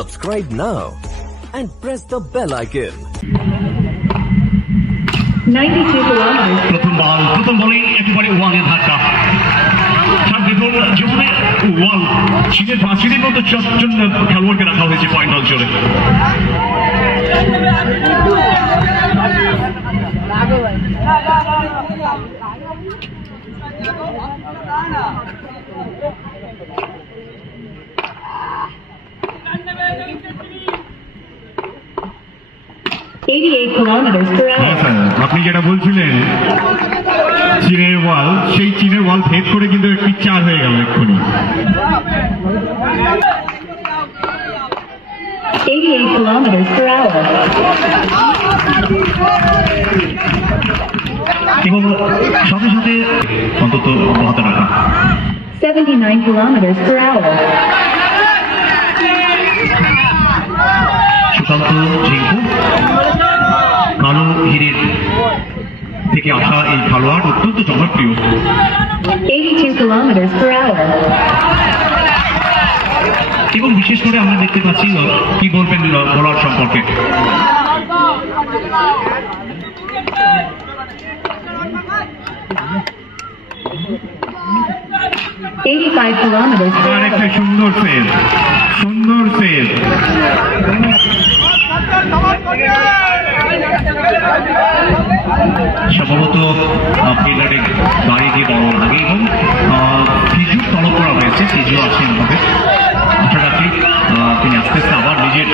Subscribe now and press the bell icon. 92 kilometers. প্রথম বলেই একেবারে ওয়ালের ধাক্কা। দেখুন যেভাবে ওয়াল সিঁড়ির মতো চারজন খেলোয়াড়কে রাখা হয়েছে পয়েন্ট অঞ্চলে। আপনি যেটা বলছিলেন চীনের ওয়াল, সেই চীনের ওয়াল ভেদ করে কিন্তু একটি 4 হয়ে গেল এক্ষুনি। 88 kilometers per hour. এবং সাথে সাথে অন্তত হাতে রাখা 79 kilometers per hour. সুশান্ত ঝিঙ্কু কালো হিরের থেকে আসা এই খেলোয়াড় অত্যন্ত জনপ্রিয়। 82 kilometers per hour. এবং বিশেষ করে আমরা দেখতে পাচ্ছি কি বলবেন বোলার সম্পর্কে। 85 kilometers per hour. একটা সুন্দর সেভ। সম্ভবত ফিল্ডারে গাড়ি দিয়ে বড় আগে এবং ফিজু তলব করা হয়েছে। ফিজু আসেন আমাদের আশা রাখি তিনি আস্তে আস্তে আবার নিজের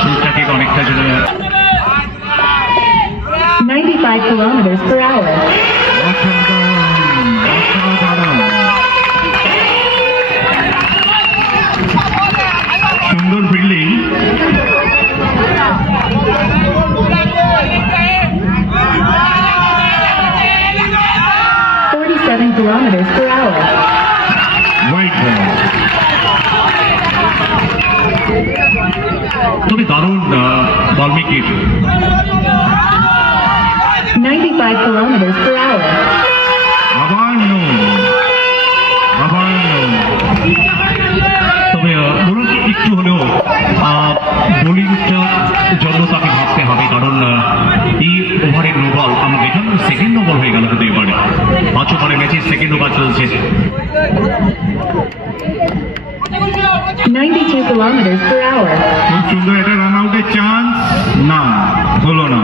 শুরুটাকে অনেকটা জন্য 95 kilometers per hour. সুন্দর fielding. 47 kilometers per hour. White ball. তবে দারুণ বাল্মীকির 95 kilometers per hour. আবার নো। তবে বোলারকে একটু হলেও বোলিংটা জন্য তাকে ভাবতে হবে, কারণ এই ওভারের নো বল আমরা দেখলাম সেকেন্ড নো বল হয়ে গেল কিন্তু এবারে 5 ওভারে ম্যাচের সেকেন্ড ওভার চলছে। 92 kilometers per hour. খুব সুন্দর একটা রান আউটের চান্স, না হলো না।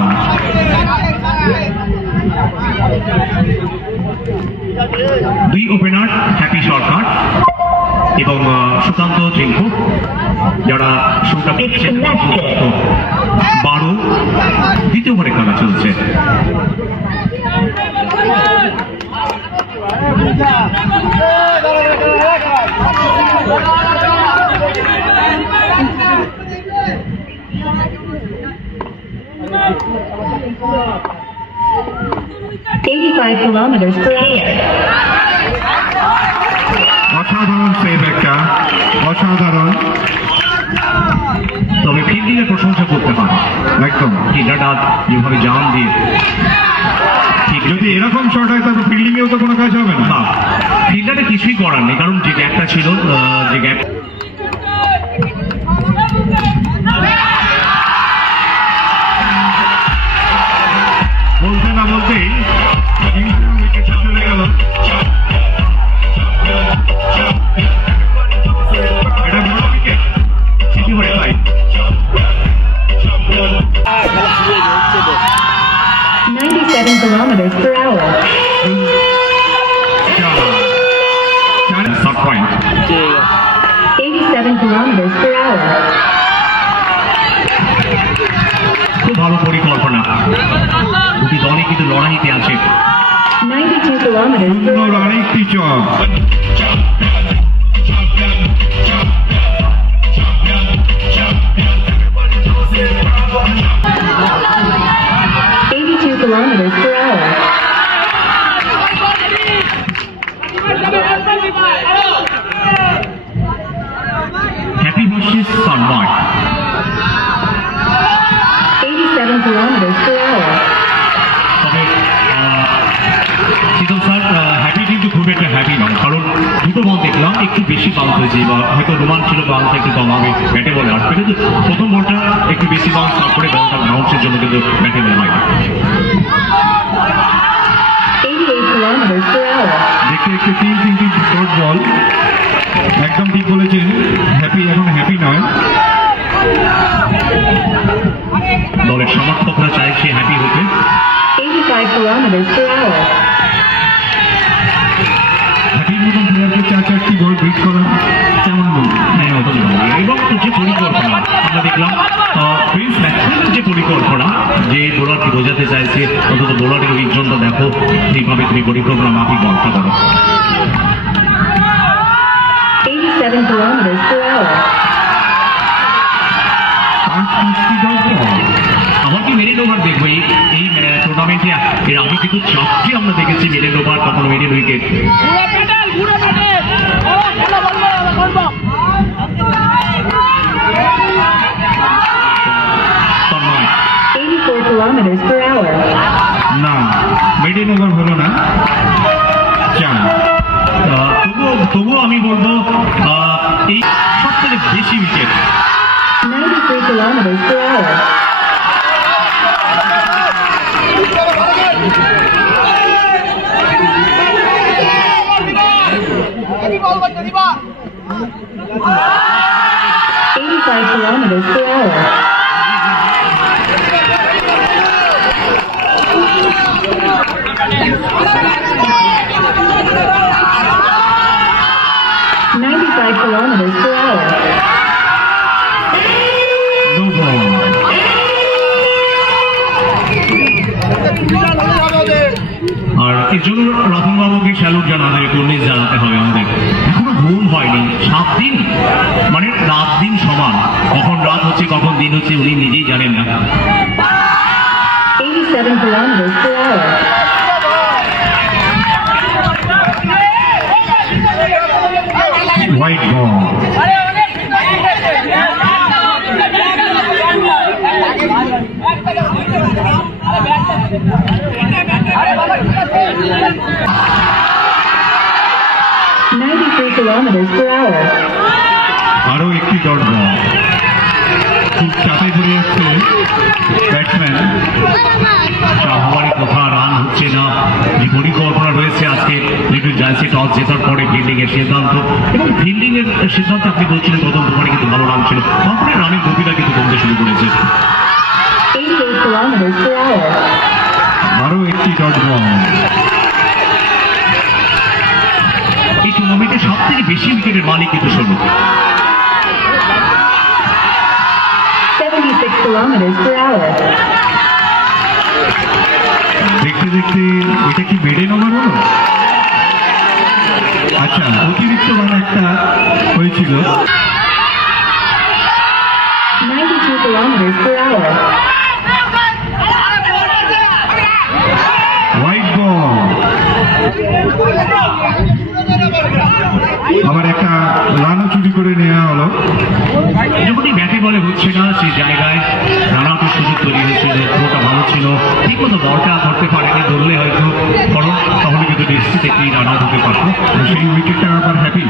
দুই ওপেনার হ্যাপি সরকার এবং সুকান্ত ঝিঙ্কু যারা শুরুটা করছেন 12 দ্বিতীয় ওভারে খেলা চলছে। $85 kilometers per hour. অসাধারণ সেভ একটা, অসাধারণ। তবে ফিল্ডিং এর প্রশংসা করতে পারে একদম। ফিল্ডারটা যেভাবে জান দিয়ে, ঠিক যদি এরকম শট হয় তবে ফিল্ডিং এও তো কোনো কাজ হবে না। ফিল্ডারে কিছুই করার নেই, কারণ যে গ্যাপটা ছিল, যে গ্যাপ বলতে না বলতেই উইকেটটা চলে গেল। এটা বড় উইকেট, সিটি হয়ে যায়। 97 kilometers per hour. Sub point. 87 kilometers per hour. খুব ভালো পরিকল্পনা, দুটি দলই কিন্তু লড়াইতে আছে। 92 kilometers per hour. আরেকটি চক। 82 kilometers per hour. Happy versus Sunmark. 87 kilometers per hour. তবে শীতল স্যার হ্যাপি কিন্তু খুব একটা হ্যাপি নয়, কারণ দুটো বল দেখলাম একটু বেশি বাউন্স হয়েছে, বা হয়তো রোমান ছিল বাউন্সটা একটু কম হবে, ব্যাটে বলে আসবে, কিন্তু প্রথম বলটা একটু বেশি বাউন্স না করে বলটা বাউন্সের জন্য কিন্তু ব্যাটে বলে হয়। 88 kilometers per hour. দেখতে একটু 3-3 শর্ট বল, একদম ঠিক বলেছেন। হ্যাপি এখন হ্যাপি নয়, দলের সমর্থকরা চাইছে হ্যাপি হতে। 85 kilometers per hour. হ্যাপির মতন প্লেয়ারকে 4-4টি বল বিট করা কেমন হচ্ছে, এবং যে পরিকল্পনা আমরা দেখলাম প্রিন্স ম্যাক্সওয়েলের যে পরিকল্পনা, যে বোলারকে বোঝাতে চাইছে অন্তত বোলারের উইকজনটা দেখো, এইভাবে তুমি পরিকল্পনা মাফিক বলটা করো। 87 kilometers per hour. আমার কি মেরিন ওভার দেখবো এই টুর্নামেন্টে? এর আগে কিন্তু চারটি আমরা দেখেছি মেরিন ওভার, কখনো marine wicket. 84 kilometers per hour. না, মেরিন ওভার হলো না, তবুও আমি বলবো এই সব থেকে বেশি wicket. 93 kilometers per hour. Kilometers per hour. Kilometers per hour. No ball. আর এর জন্য রতন বাবুকে স্যালুট জানাতে, কর্নিশ জানাতে হবে আমাদের। এখনো ঘুম হয়নি, 7 দিন, মানে রাত দিন সমান, কখন রাত হচ্ছে কখন দিন হচ্ছে উনি নিজেই জানেন না। 87 kilometers per hour. White ball. Kilometers per hour. আরো একটি ডট বল, খুব চাপে পড়ে যাচ্ছে ব্যাটসম্যান। শাহওয়ারি কোথা রান হচ্ছে না, যে পরিকল্পনা রয়েছে আজকে লিটল জায়ান্টসে টস জেতার পরে ফিল্ডিং এর সিদ্ধান্ত, এবং ফিল্ডিং এর সিদ্ধান্ত আপনি বলছিলেন প্রথম ওভারে কিন্তু ভালো রান ছিল, তারপরে রানের গতিটা কিন্তু কমতে শুরু করেছে। 88 kilometers per hour. আরো একটি ডট বল। এই টুর্নামেন্টে সব থেকে বেশি উইকেটের মালিক কিন্তু শোনো। 76 kilometers per hour. দেখতে দেখতে এটা কি মেডেন ওভার হলো? আচ্ছা, অতিরিক্ত রান একটা হয়েছিল। 92 kilometers per hour. হোয়াইট বল, আবার একটা রানও চুরি করে নেওয়া হলো। যখনই ব্যাটে বলে হচ্ছে না সেই জায়গায় রান আউটের সুযোগ তৈরি হয়েছিল, থ্রোটা ভালো ছিল, ঠিক মতো বলটা ধরতে পারেনি, ধরলে হয়তো কারণ তাহলে কিন্তু ডিসি থেকে রান আউট হতে পারতো। সেই উইকেটটা আবার হ্যাপি।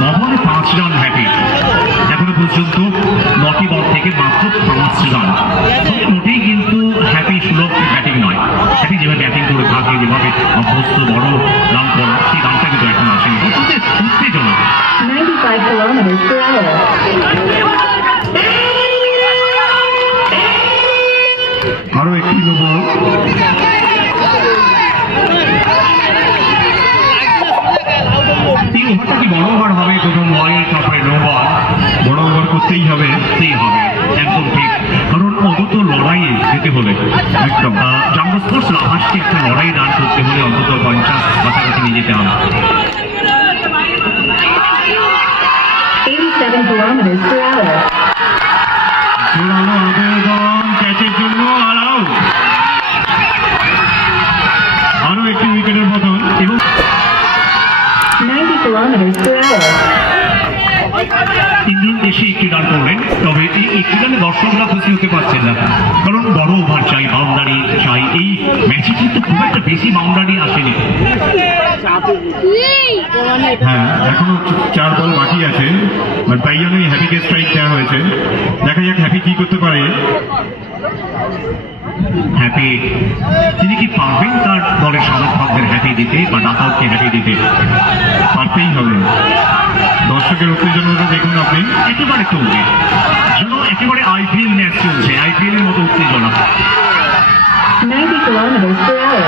মোহনে 5 রান হ্যাপি, এখনো পর্যন্ত 9টি বল থেকে মাত্র 5 রান। মোটেই কিন্তু হ্যাপি সুলভ ব্যাটিং নয়, হ্যাপি যেভাবে ব্যাটিং করে থাকে, যেভাবে অভ্যস্ত বড় রান করা, সেই রানটা কিন্তু এখন আসেনি। উত্তেজনা। 95 kilometers per hour. আরো একটি লো বল। এই ওভারটা কি বড় ওভার হবে? প্রথম ওয়াইড, তারপরে নো বল, বড় ওভার করতেই হবে, একদম ঠিক, কারণ অন্তত লড়াইয়ে যেতে হলে, একদম জাম্বো স্পোর্টস লাভাসকে একটা লড়াই রান করতে হলে অন্তত 50 কাছাকাছি নিয়ে যেতে হবে। 87 kilometers per hour. জোরালো আবেদন ক্যাচের জন্য, আর আউট। আরো একটি উইকেটের পতন, এবং 90 kilometers per hour. তিনজন এসে একটি রান করলেন, তবে এই একটি রানে দর্শকরা খুশি হতে পারছেন না, কারণ বড় ওভার চাই, বাউন্ডারি চাই। এই ম্যাচে কিন্তু খুব একটা বেশি বাউন্ডারি আসেনি। হ্যাঁ, এখনো 4 বল বাকি আছে, তাই জন্যই হ্যাপিকে স্ট্রাইক দেওয়া হয়েছে। দেখা যাক হ্যাপি কি করতে পারে। হ্যাপি তিনি কি পারবেন তার দলের সমর্থকদের হ্যাপি দিতে বা ডাকাউটকে হ্যাপি দিতে? পারতেই হবে। দর্শকের উত্তেজনাটা দেখুন আপনি, একেবারে তুলবে যেন একেবারে আইপিএল ম্যাচ চলছে, আইপিএল এর মতো উত্তেজনা। 90 kilometers per hour.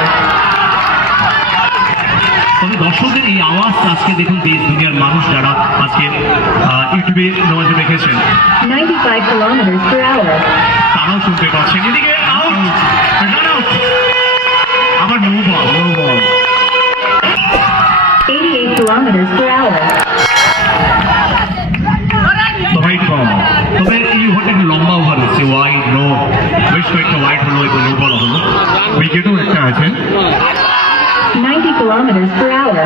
তবে দর্শকদের এই আওয়াজ আজকে দেখুন দেশ দুনিয়ার মানুষ যারা আজকে ইউটিউবে নজর রেখেছেন 95 kilometers per hour. তারাও শুনতে পাচ্ছেন। এদিকে আউট, রান আউট, আবার no ball, no ball. 88 kilometers per hour. White ball. তবে এই ওভারটা একটু লম্বা ওভার হচ্ছে, ওয়াইড নো, বেশ কয়েকটা ওয়াইড হলো, এবং নো বল হলো। উইকেটও একটা আছে। 90 kilometers per hour.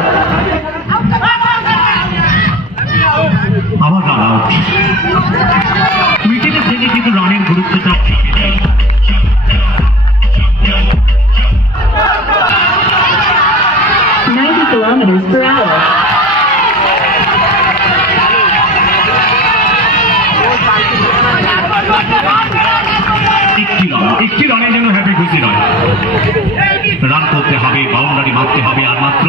আবার রান আউট। উইকেটের থেকে কিন্তু রানের গুরুত্বটা থেকে যায়। 90 kilometers per hour. একটি রানের জন্য হ্যাপি খুশি নয়, রান করতে হবে, বাউন্ডারি মারতে হবে, আর মাত্র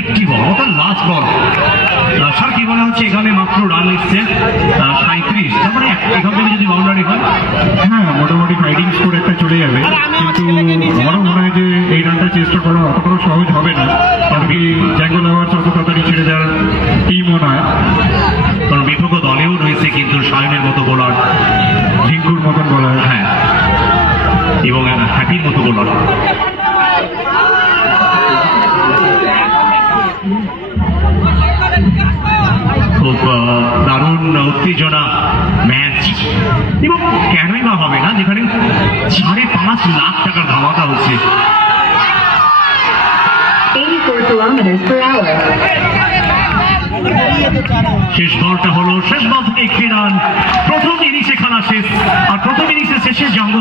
একটি বল, অর্থাৎ লাস্ট বল। স্যার কি মনে হচ্ছে এখানে মাত্র রান এসছে 37, তার মানে এখান থেকে যদি বাউন্ডারি হয়, হ্যাঁ, মোটামুটি ফাইটিং স্কোর একটা চলে যাবে। কিন্তু আমারও মনে হয় যে এই রানটা চেষ্টা করা অতটাও সহজ হবে না, কারণ কি জ্যাঙ্গো লাভার্স অত তাড়াতাড়ি ছেড়ে দেওয়ার টিমও নয়, কারণ বিপক্ষ দলেও রয়েছে কিন্তু সায়নের মতো বোলার, ঝিঙ্কুর মতন বলা হয়। হ্যাঁ, এবং হ্যাপির মতো বোলার। খুব দারুণ উত্তেজনা ম্যাচ, এবং কেনই বা হবে না যেখানে 5.5 লাখ টাকার ধামাকা হচ্ছে। 84 kilometers per hour. শেষ বলটা হলো, শেষ বল থেকে একটি রান, প্রথম ইনিংসে খেলা শেষ, আর প্রথম ইনিংসের শেষে জাম্বো